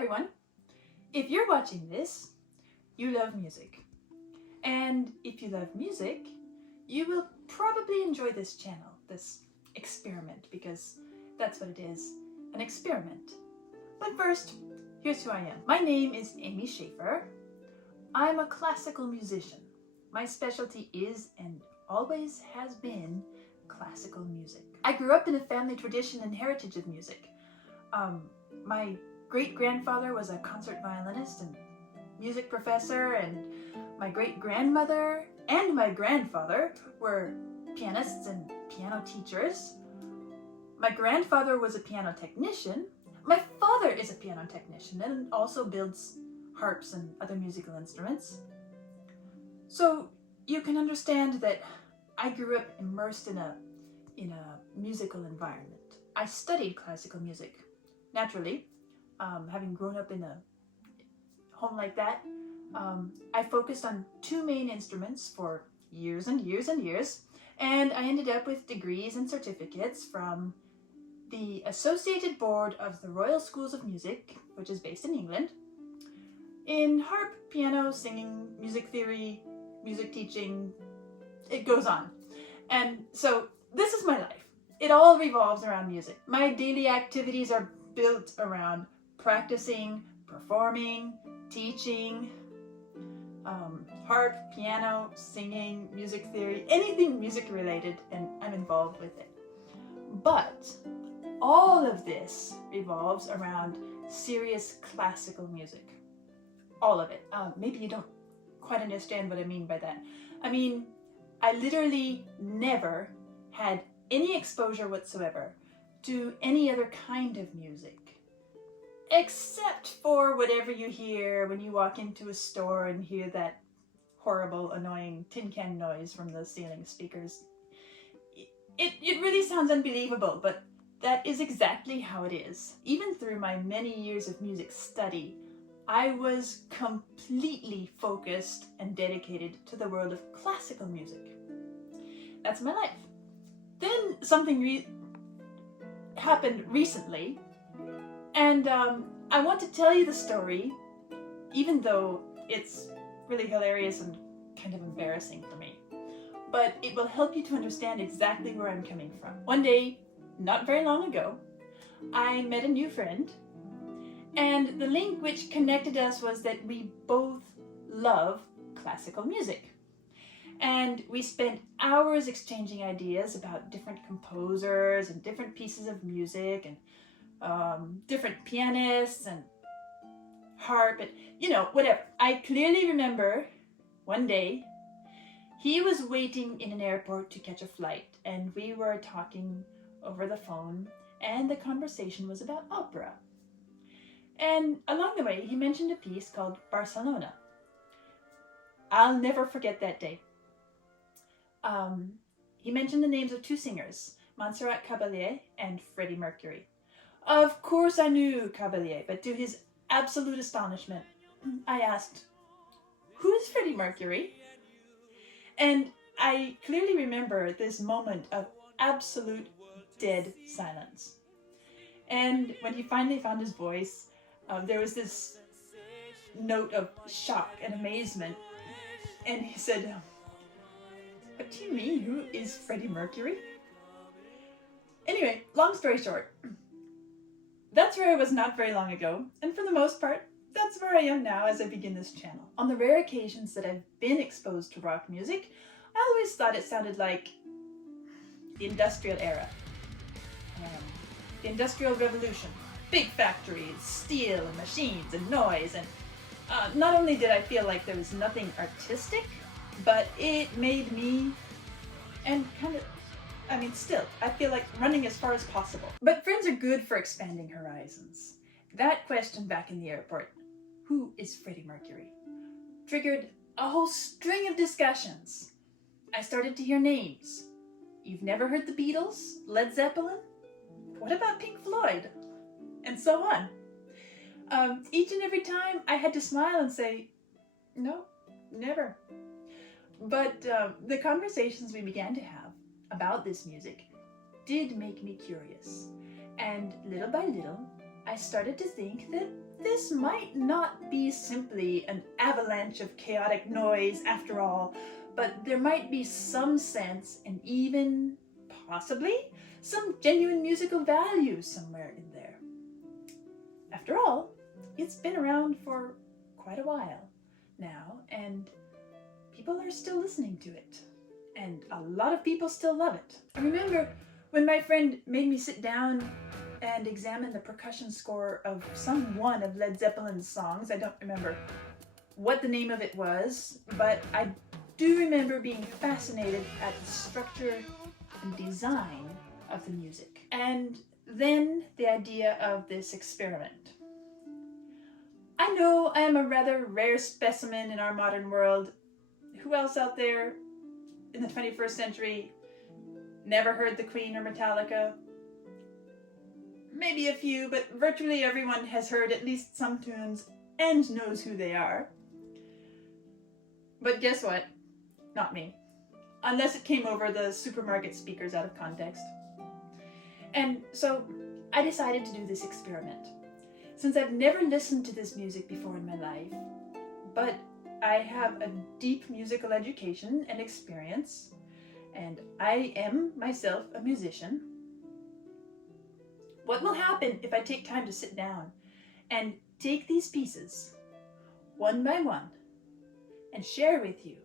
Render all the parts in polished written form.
everyone! If you're watching this, you love music. And if you love music, you will probably enjoy this channel, this experiment, because that's what it is, an experiment. But first, here's who I am. My name is Amy Shafer. I'm a classical musician. My specialty is and always has been classical music. I grew up in a family tradition and heritage of music. My great-grandfather was a concert violinist and music professor, and my great-grandmother and my grandfather were pianists and piano teachers. My grandfather was a piano technician. My father is a piano technician and also builds harps and other musical instruments. So you can understand that I grew up immersed in a musical environment. I studied classical music. Naturally, having grown up in a home like that, I focused on two main instruments for years and years and years, and I ended up with degrees and certificates from the Associated Board of the Royal Schools of Music, which is based in England, in harp, piano, singing, music theory, music teaching, it goes on. And so this is my life. It all revolves around music. My daily activities are built around practicing, performing, teaching, harp, piano, singing, music theory, anything music related, and I'm involved with it. But all of this revolves around serious classical music. All of it. Maybe you don't quite understand what I mean by that. I mean, I literally never had any exposure whatsoever to any other kind of music, except for whatever you hear when you walk into a store and hear that horrible, annoying tin can noise from the ceiling speakers. It really sounds unbelievable, but that is exactly how it is. Even through my many years of music study, I was completely focused and dedicated to the world of classical music. That's my life. Then something happened recently, and I want to tell you the story, even though it's really hilarious and kind of embarrassing for me. But it will help you to understand exactly where I'm coming from. One day, not very long ago, I met a new friend, and the link which connected us was that we both love classical music. And we spent hours exchanging ideas about different composers and different pieces of music and different pianists and harp and, whatever. I clearly remember one day he was waiting in an airport to catch a flight, and we were talking over the phone, and the conversation was about opera. And along the way, he mentioned a piece called Barcelona. I'll never forget that day. He mentioned the names of two singers, Montserrat Caballé and Freddie Mercury. Of course I knew Caballé, but to his absolute astonishment, I asked, "Who is Freddie Mercury?" And I clearly remember this moment of absolute dead silence. And when he finally found his voice, there was this note of shock and amazement. And he said, "What do you mean, who is Freddie Mercury?" Anyway, long story short, that's where I was not very long ago, and for the most part, that's where I am now as I begin this channel. On the rare occasions that I've been exposed to rock music, I always thought it sounded like the industrial era, the Industrial Revolution, big factories, steel and machines and noise, and not only did I feel like there was nothing artistic, but it made me, and still, I feel like running as far as possible. But friends are good for expanding horizons. That question back in the airport, "Who is Freddie Mercury?" triggered a whole string of discussions. I started to hear names. You've never heard the Beatles? Led Zeppelin? What about Pink Floyd? And so on. Each and every time I had to smile and say, "No, never." But the conversations we began to have about this music did make me curious. And little by little, I started to think that this might not be simply an avalanche of chaotic noise after all, but there might be some sense and even, possibly, some genuine musical value somewhere in there. After all, it's been around for quite a while now, and people are still listening to it. And a lot of people still love it. I remember when my friend made me sit down and examine the percussion score of some one of Led Zeppelin's songs. I don't remember what the name of it was, but I do remember being fascinated at the structure and design of the music. And then the idea of this experiment. I know I am a rather rare specimen in our modern world. Who else out there in the 21st century never heard the Queen or Metallica? Maybe a few, but virtually everyone has heard at least some tunes and knows who they are. But guess what? Not me. Unless it came over the supermarket speakers out of context. And so I decided to do this experiment. Since I've never listened to this music before in my life, but I have a deep musical education and experience, and I am myself a musician. What will happen if I take time to sit down and take these pieces, one by one, and share with you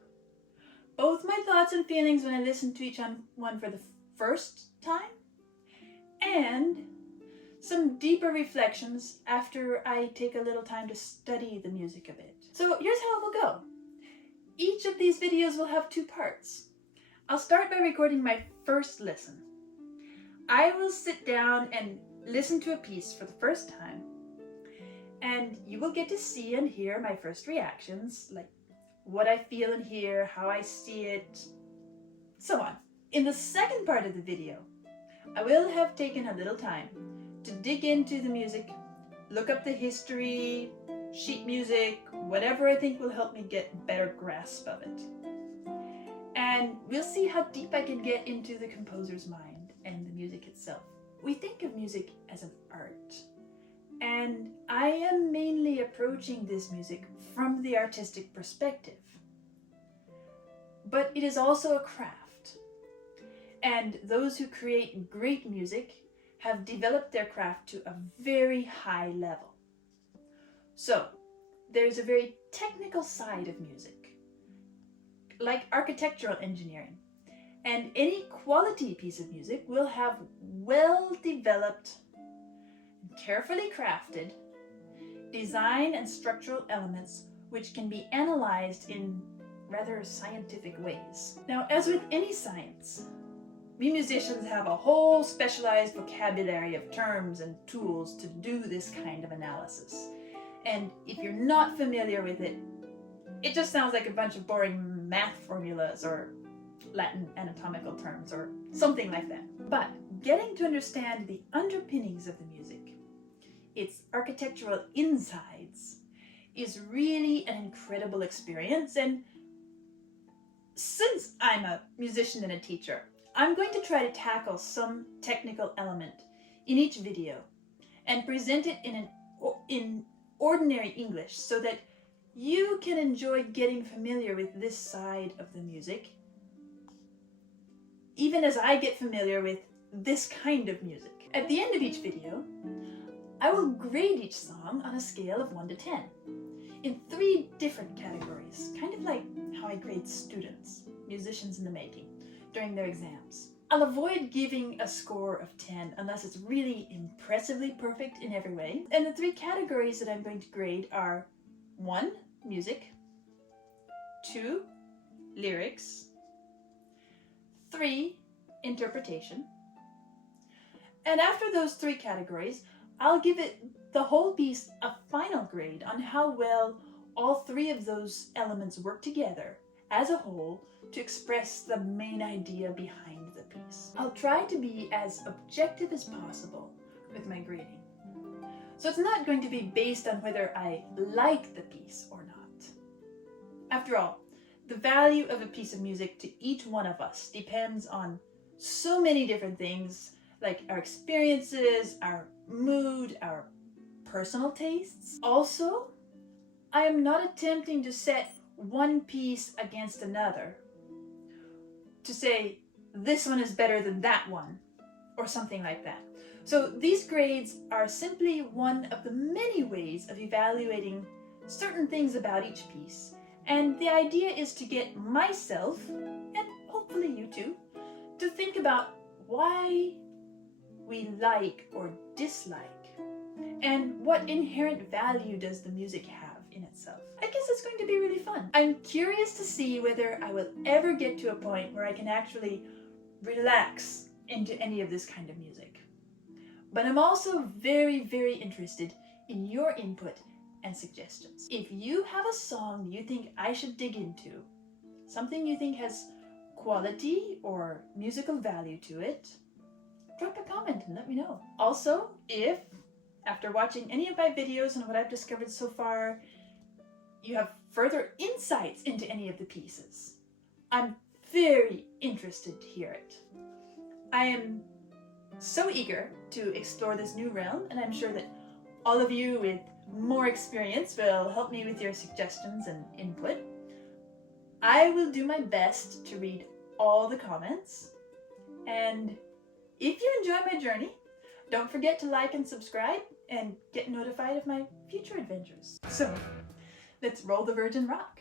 both my thoughts and feelings when I listen to each one for the first time, and some deeper reflections after I take a little time to study the music a bit. So here's how it will go. Each of these videos will have two parts. I'll start by recording my first listen. I will sit down and listen to a piece for the first time, and you will get to see and hear my first reactions, like what I feel and hear, how I see it, so on. In the second part of the video, I will have taken a little time to dig into the music, look up the history, sheet music, whatever I think will help me get a better grasp of it. And we'll see how deep I can get into the composer's mind and the music itself. We think of music as an art, and I am mainly approaching this music from the artistic perspective. But it is also a craft, and those who create great music have developed their craft to a very high level. So, there's a very technical side of music, like architectural engineering, and any quality piece of music will have well-developed, carefully crafted design and structural elements which can be analyzed in rather scientific ways. Now, as with any science, we musicians have a whole specialized vocabulary of terms and tools to do this kind of analysis. And if you're not familiar with it, it just sounds like a bunch of boring math formulas or Latin anatomical terms or something like that. But getting to understand the underpinnings of the music, its architectural insides, is really an incredible experience. And since I'm a musician and a teacher, I'm going to try to tackle some technical element in each video and present it in ordinary English so that you can enjoy getting familiar with this side of the music, even as I get familiar with this kind of music. At the end of each video, I will grade each song on a scale of 1 to 10 in 3 different categories, kind of like how I grade students, musicians in the making, during their exams. I'll avoid giving a score of 10 unless it's really impressively perfect in every way. And the 3 categories that I'm going to grade are 1, music, 2, lyrics, 3, interpretation. And after those 3 categories, I'll give it the whole piece a final grade on how well all 3 of those elements work together as a whole to express the main idea behind the piece. I'll try to be as objective as possible with my grading. So it's not going to be based on whether I like the piece or not. After all, the value of a piece of music to each one of us depends on so many different things, like our experiences, our mood, our personal tastes. Also, I am not attempting to set one piece against another, to say this one is better than that one, or something like that. So these grades are simply one of the many ways of evaluating certain things about each piece. And the idea is to get myself, and hopefully you too, to think about why we like or dislike, and what inherent value does the music have in itself. I guess it's going to be really fun. I'm curious to see whether I will ever get to a point where I can actually relax into any of this kind of music. But I'm also very, very interested in your input and suggestions. If you have a song you think I should dig into, something you think has quality or musical value to it, drop a comment and let me know. Also, if, after watching any of my videos and what I've discovered so far, you have further insights into any of the pieces, I'm very interested to hear it. I am so eager to explore this new realm, and I'm sure that all of you with more experience will help me with your suggestions and input. I will do my best to read all the comments, and if you enjoy my journey, don't forget to like and subscribe and get notified of my future adventures. So, let's roll the Virgin Rock.